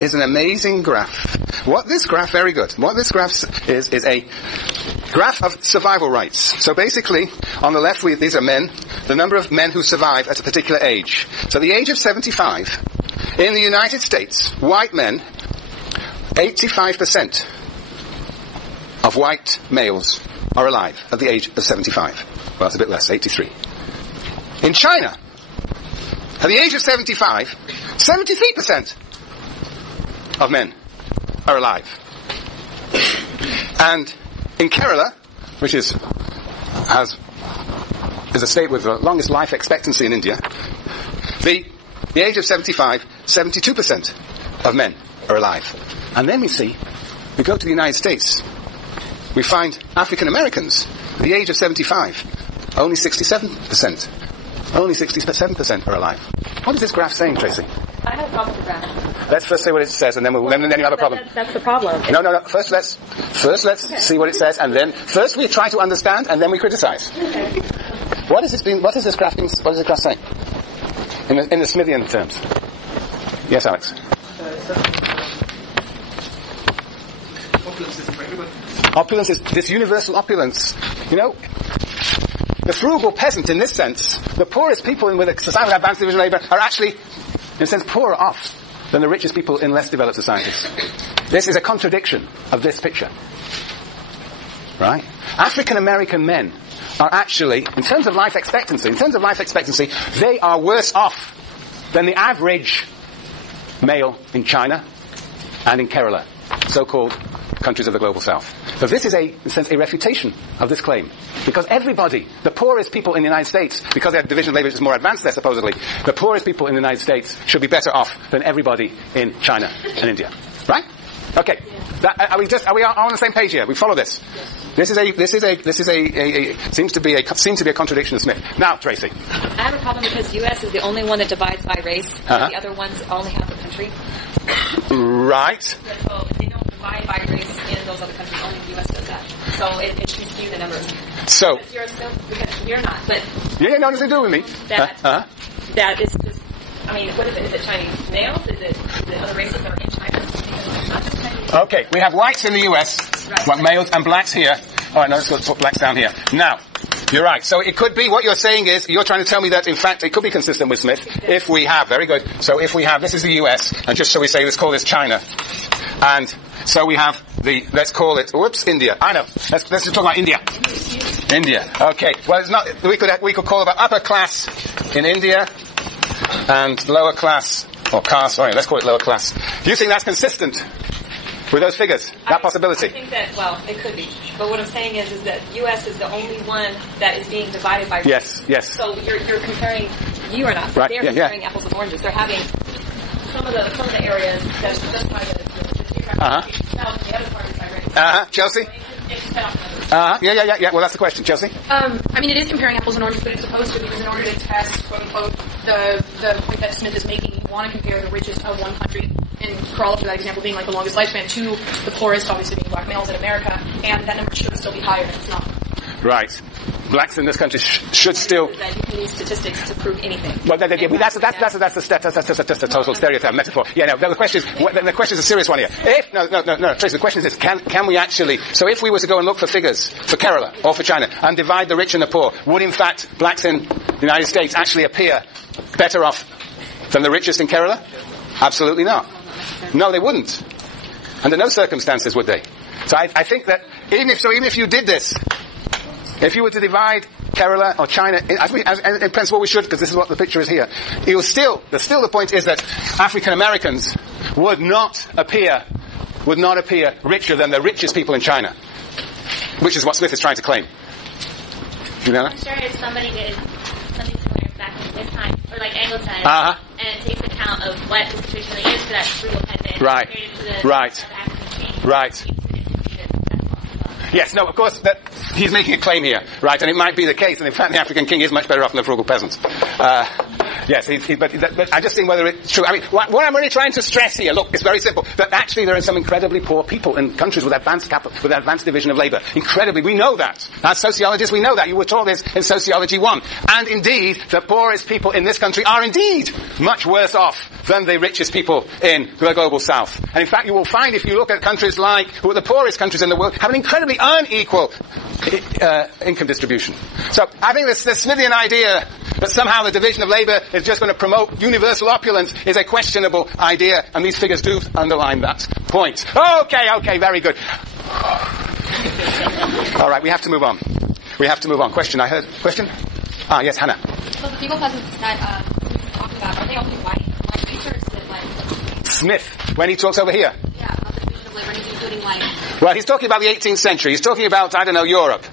is an amazing graph. What this graph is a graph of survival rates. So basically, on the left, these are men, the number of men who survive at a particular age. So the age of 75, in the United States, white men, 85% of white males are alive at the age of 75. Well, it's a bit less, 83. In China, at the age of 75, 73% of men are alive. And in Kerala, which is a state with the longest life expectancy in India, the age of 75, 72% of men are alive. And then we go to the United States, we find African Americans, at the age of 75, only 67% are alive. What is this graph saying, Tracy? I have a problem with the graph. Let's first say what it says, and then you have a problem. That's the problem. No. First let's see what it says, and then first we try to understand, and then we criticize. Okay. What is this graph saying? In the Smithian terms. Yes, Alex. Opulence is this universal opulence. You know, the frugal peasant, in this sense, the poorest people with a society with advanced division of labor are actually, in a sense, poorer off than the richest people in less developed societies. This is a contradiction of this picture. Right? African American men are actually, in terms of life expectancy, they are worse off than the average male in China and in Kerala, so-called countries of the global south. So this is in a sense, a refutation of this claim. Because everybody, the poorest people in the United States, because their division of labor is more advanced there supposedly, the poorest people in the United States should be better off than everybody in China and India. Right? Okay. Are we on the same page here? We follow this. This seems to be a contradiction of Smith. Now, Tracy. I have a problem because the U.S. is the only one that divides by race. The other ones only have the country. Right. So if they don't divide by race in those other countries, only the U.S. does that. So it should skew the numbers. So. You're not, but. Yeah, no, nothing to do with me. That is just. I mean, what is it? Is it Chinese males? Is it the other races that are in China? Not just Chinese. Okay, we have whites in the U.S., right. Males, and blacks here. All right, now let's put blacks down here. Now, you're right. So it could be, what you're saying is, you're trying to tell me that, in fact, it could be consistent with Smith if we have, very good. So if we have, this is the U.S., and just so we say, let's call this China. And so we have let's call it, India. I know. Let's just talk about India. India. Okay. Well, it's not, we could call about upper class in India, and lower class, or caste, let's call it lower class. Do you think that's consistent with those figures? That possibility? I think that, it could be. But what I'm saying is that U.S. is the only one that is being divided by race. Yes. So you're comparing, you are not. Right. They're comparing apples with oranges. They're having some of the areas that's just by the geographic south, and the other part is by race. Chelsea? Yeah. Well, that's the question. Chelsea? I mean, it is comparing apples and oranges, but it's supposed to, because in order to test, quote unquote, the point that Smith is making, you want to compare the richest of one country, and Kerala, for that example, being like the longest lifespan, to the poorest, obviously being black males in America, and that number should still be higher, and it's not. Right. Blacks in this country should still. That you can use statistics to prove anything. Well, that's just a total stereotype metaphor. Yeah, no. The question is a serious one here. No. Tracy, the question is this: can we actually? So, if we were to go and look for figures for Kerala or for China and divide the rich and the poor, would in fact blacks in the United States actually appear better off than the richest in Kerala? Absolutely not. No, they wouldn't. Under no circumstances would they. So, I think that even if you did this. If you were to divide Kerala or China, in principle we should, because this is what the picture is here, the point is that African Americans would not appear richer than the richest people in China, which is what Smith is trying to claim. You know that? I'm sure if somebody did something similar back in this time, or like Anglo-Style, and it takes account of what the situation really is for that frugal peasant, Right. Yes, no, of course, he's making a claim here, right? And it might be the case, and in fact the African king is much better off than the frugal peasant. Yes, but I just think whether it's true. I mean, what I'm really trying to stress here, look, it's very simple, that actually there are some incredibly poor people in countries with advanced division of labor. Incredibly, we know that. As sociologists, we know that. You were taught this in Sociology 1. And indeed, the poorest people in this country are indeed much worse off than the richest people in the global south. And in fact, you will find, if you look at countries like, who are the poorest countries in the world, have an incredibly unequal income distribution. So I think this Smithian idea that somehow the division of labour is just going to promote universal opulence is a questionable idea, and these figures do underline that point. Okay, very good. All right, we have to move on. Question, I heard. Question? Yes, Hannah. So the people peasants that talk about, are they only white race, or is it like... Smith, when he talks over here. Yeah, about the division of labour, he's including white. Well, he's talking about the 18th century. He's talking about, Europe.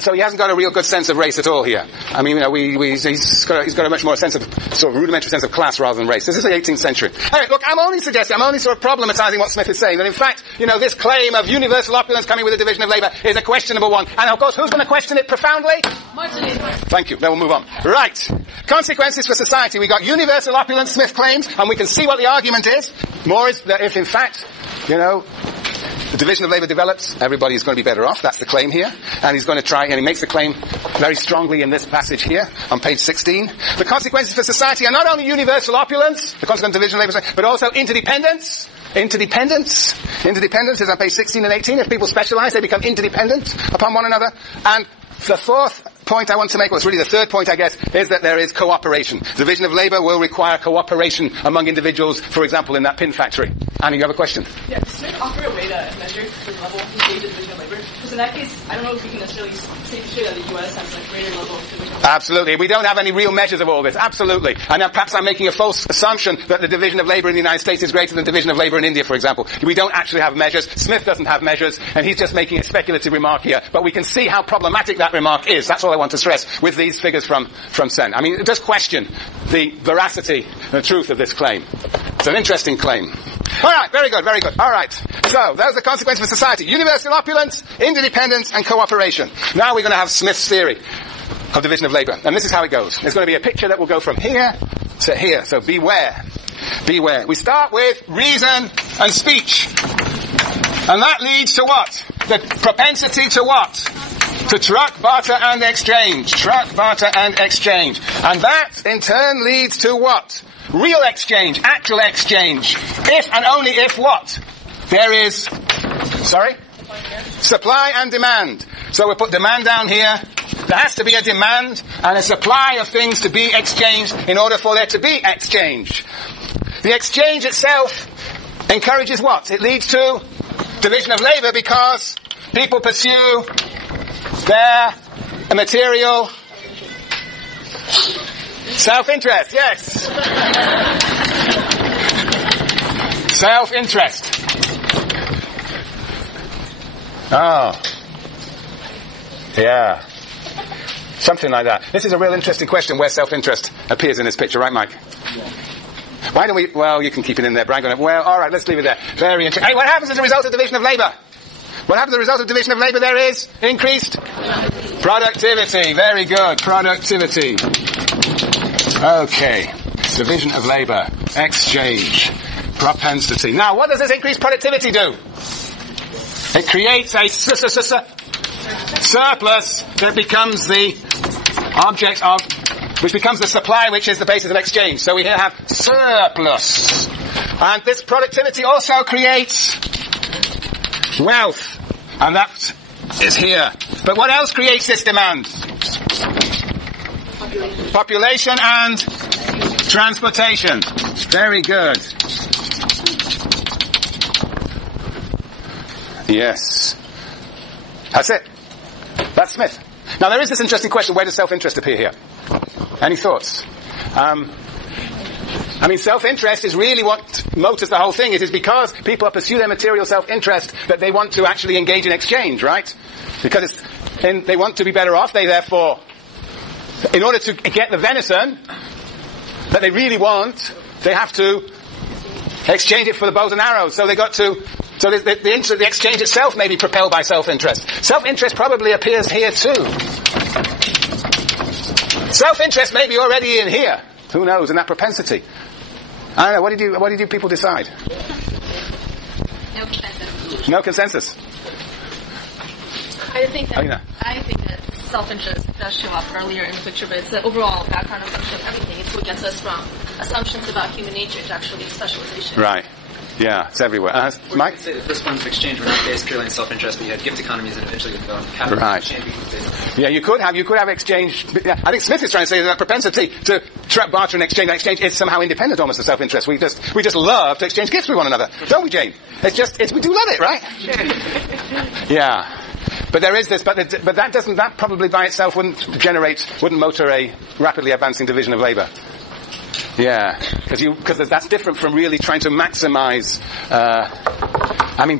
So he hasn't got a real good sense of race at all here. I mean, he's got a much more sense of, sort of rudimentary sense of class rather than race. This is the 18th century. Anyway, look, I'm only sort of problematizing what Smith is saying. That in fact, this claim of universal opulence coming with a division of labour is a questionable one. And of course, who's going to question it profoundly? Thank you. Then we'll move on. Right. Consequences for society. We got universal opulence, Smith claims, and we can see what the argument is. More is that if in fact, the division of labour develops, everybody's going to be better off. That's the claim here. And he's going to try, and he makes the claim very strongly in this passage here on page 16. The consequences for society are not only universal opulence, the consequent division of labour, but also interdependence. Interdependence is on page 16 and 18. If people specialise, they become interdependent upon one another. And the fourth point I want to make, well, it's really the third point, I guess, is that there is cooperation. Division of labour will require cooperation among individuals, for example, in that pin factory. Annie, you have a question? Yeah, does Smith offer a way to measure the level of the division of labour? Because in that case, I don't know if we can necessarily say that the U.S. has a greater level of division of labour. Absolutely. We don't have any real measures of all this. Absolutely. And now perhaps I'm making a false assumption that the division of labour in the United States is greater than the division of labour in India, for example. We don't actually have measures. Smith doesn't have measures, and he's just making a speculative remark here. But we can see how problematic that remark is. That's all I want to stress with these figures from Sen. I mean, it does question the veracity and the truth of this claim. It's an interesting claim. All right, very good. All right. So, those are the consequences for society. Universal opulence, interdependence, and cooperation. Now we're going to have Smith's theory of division of labour. And this is how it goes. There's going to be a picture that will go from here to here. So beware. We start with reason and speech. And that leads to what? The propensity to what? To truck, barter, and exchange. Truck, barter, and exchange. And that, in turn, leads to what? Real exchange, actual exchange. If and only if what? There is, supply and demand. So we put demand down here. There has to be a demand and a supply of things to be exchanged in order for there to be exchange. The exchange itself encourages what? It leads to division of labour because people pursue their material self-interest, yes. Self-interest. Oh. Yeah. Something like that. This is a real interesting question where self-interest appears in this picture, right, Mike? Yeah. Why don't we, well, you can keep it in there, Brian. Well, alright, let's leave it there. Very interesting. Hey, what happens as a result of division of labour? What happens as a result of division of labour? There is increased productivity. Very good. Productivity. Okay. Division of labour. Exchange. Propensity. Now, what does this increased productivity do? It creates a surplus that becomes the object of, which becomes the supply, which is the basis of exchange. So we here have surplus. And this productivity also creates wealth. And that is here. But what else creates this demand? Population and transportation. Very good. Yes. That's it. That's Smith. Now there is this interesting question, where does self-interest appear here? Any thoughts? Self-interest is really what motors the whole thing. It is because people pursue their material self-interest that they want to actually engage in exchange, right? Because they want to be better off. They therefore, in order to get the venison that they really want, they have to exchange it for the bows and arrows. So the exchange itself may be propelled by self-interest. Self-interest probably appears here too. Self-interest may be already in here. Who knows? In that propensity. I don't know. What did you people decide? No consensus. I think that self-interest does show up earlier in the picture, but it's the overall background assumption of everything. It's what gets us from assumptions about human nature. It's actually specialization. Right. Yeah, it's everywhere. Mike? You could say that first forms of exchange were not based purely on self-interest, but you had gift economies and eventually capital exchange. Yeah, you could have exchange. I think Smith is trying to say that propensity to barter and exchange is somehow independent almost of self-interest. We just love to exchange gifts with one another, don't we, Jane? We do love it, right? Yeah. But there is this, but that probably by itself wouldn't motor a rapidly advancing division of labour. Yeah, because that's different from really trying to maximize.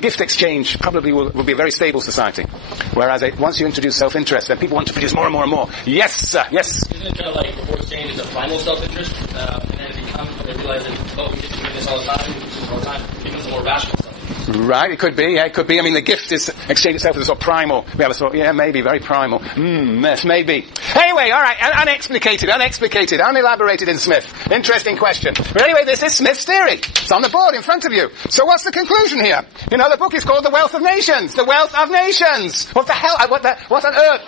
Gift exchange probably will be a very stable society. Whereas once you introduce self-interest, then people want to produce more and more and more. Yes, sir. Yes. Isn't it kind of like before exchange is a primal self-interest, and then it becomes when they realize that we get to do this all the time, it becomes a more rational self-interest. Right, it could be. Yeah, it could be. I mean, the gift exchange itself is a sort of primal. We have a sort. Yeah, maybe very primal. Yes, maybe. Anyway, all right. Unexplicated, unelaborated in Smith. Interesting question. But anyway, this is Smith's theory. It's on the board in front of you. So what's the conclusion here? You know, the book is called The Wealth of Nations. The Wealth of Nations. What the hell? What on earth?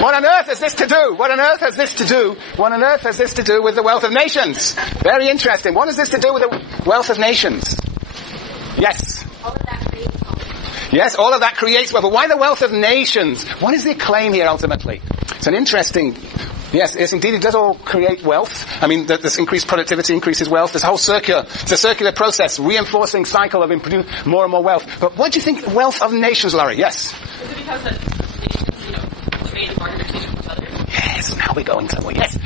What on earth has this to do? What on earth has this to do? What on earth has this to do with the wealth of nations? Very interesting. What has this to do with the wealth of nations? Yes. All of that creates wealth. Yes, all of that creates wealth. But why the wealth of nations? What is the claim here ultimately? It's an interesting... Yes, indeed, it does all create wealth. I mean, this increased productivity increases wealth. It's a circular process, reinforcing cycle of producing more and more wealth. But what do you think wealth of nations, Laurie? Yes? Is it because that nations, trade and barter between each other? Yes, now we're going somewhere. Yes.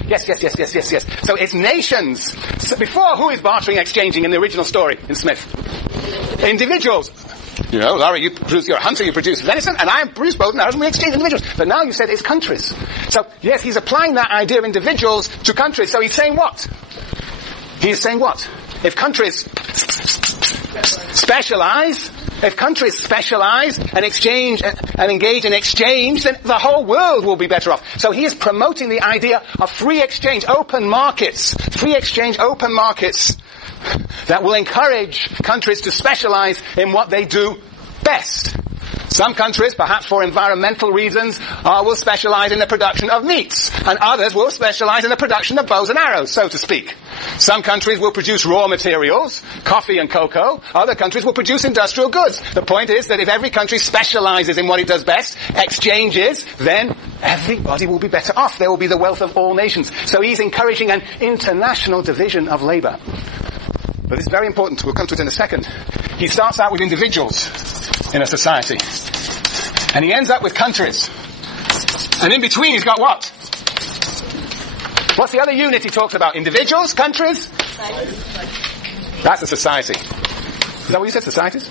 So it's nations. So before, who is bartering, exchanging in the original story in Smith? Individuals. You know, Laurie, you're a hunter, you produce venison, and I produce both and arrows, and we exchange individuals. But now you said it's countries. So, yes, he's applying that idea of individuals to countries. So he's saying what? He's saying what? If countries specialize and exchange and engage in exchange, then the whole world will be better off. So he is promoting the idea of free exchange, open markets that will encourage countries to specialize in what they do best. Some countries, perhaps for environmental reasons, will specialize in the production of meats, and others will specialize in the production of bows and arrows, so to speak. Some countries will produce raw materials, coffee and cocoa. Other countries will produce industrial goods. The point is that if every country specializes in what it does best, exchanges, then everybody will be better off. There will be the wealth of all nations. So he's encouraging an international division of labor. But this is very important. We'll come to it in a second. He starts out with individuals in a society. And he ends up with countries. And in between he's got what? What's the other unit he talks about? Individuals? Countries? That's a society. Is that what you said? Societies?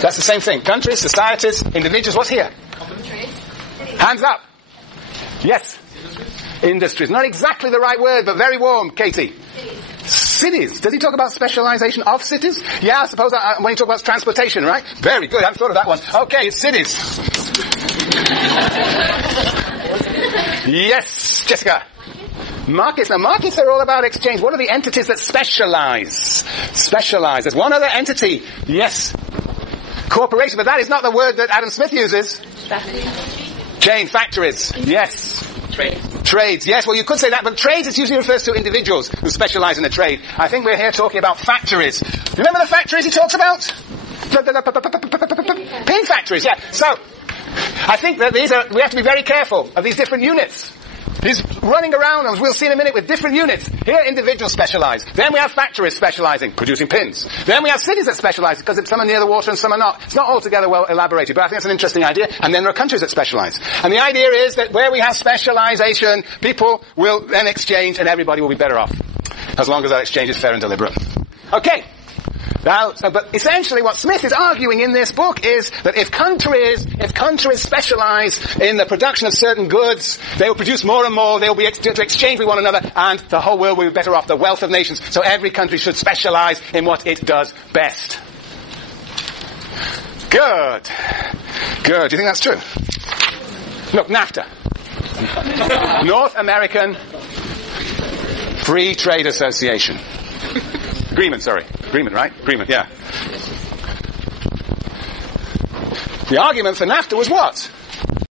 That's the same thing. Countries, societies, individuals. What's here? Hands up. Yes. Industries. Not exactly the right word, but very warm. Katie. Cities. Does he talk about specialization of cities? Yeah, I suppose when he talks about transportation, right? Very good. I haven't thought of that one. Okay, it's cities. Yes, Jessica. Markets. Now, markets are all about exchange. What are the entities that specialize? There's one other entity. Yes. Corporation. But that is not the word that Adam Smith uses. Jane, factories. Yes. Trades. Yes, well, you could say that, but trades, it usually refers to individuals who specialize in a trade. I think we're here talking about factories. Remember the factories he talks about? Pin factories, yeah. So, I think that we have to be very careful of these different units. He's running around, as we'll see in a minute, with different units. Here, individuals specialize. Then we have factories specializing, producing pins. Then we have cities that specialize, because some are near the water and some are not. It's not altogether well elaborated, but I think it's an interesting idea. And then there are countries that specialize. And the idea is that where we have specialization, people will then exchange and everybody will be better off. As long as that exchange is fair and deliberate. Okay. Now, but essentially what Smith is arguing in this book is that if countries specialize in the production of certain goods, they will produce more and more, they will be to exchange with one another, and the whole world will be better off, the wealth of nations. So every country should specialize in what it does best. Good. Do you think that's true? Look, NAFTA. North American Free Trade Association. Agreement, right? Agreement, yeah. The argument for NAFTA was what?